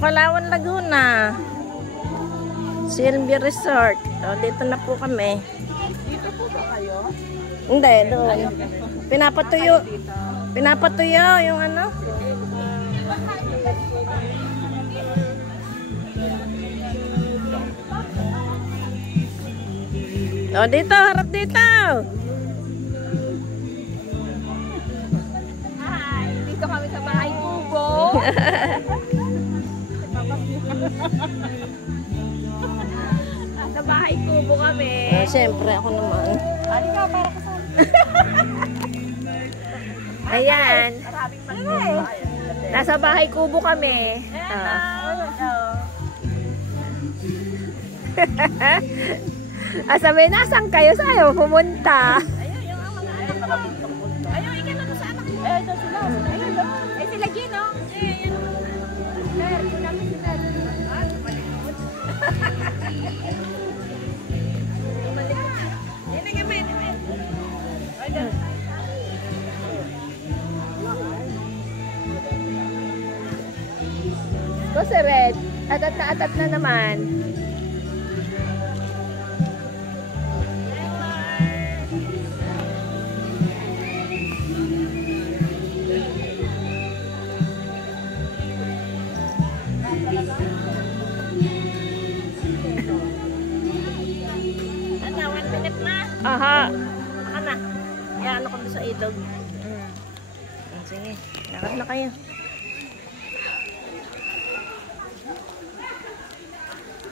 Palawan, Laguna. Silvia Resort. O, dito na po kami. Dito po ba kayo? Hindi, doon. Pinapatuyo. Pinapatuyo yung ano. O, dito. Harap dito. Hi! Dito kami sa bahay kubo. Sa bahay kubo kami. Siyempre, ako naman. Halika, para kasama. Ayan. Maraming malaki. Nasa bahay kubo kami. Sabi, nasan kayo? Sa'yo pumunta? Ayun, yung mga ayun, ikan na sa anak mo. Ayun, sila. Ayun, ay sila Gino. Ayun, Mer, yun namin si Mer. Malikot. Yan na gamay, ayun. Kasi Red, atat na naman. Ano, 1 minute na? Aha. Baka na. Ayan, ano ko doon sa ilog. Sige, lakad na kayo.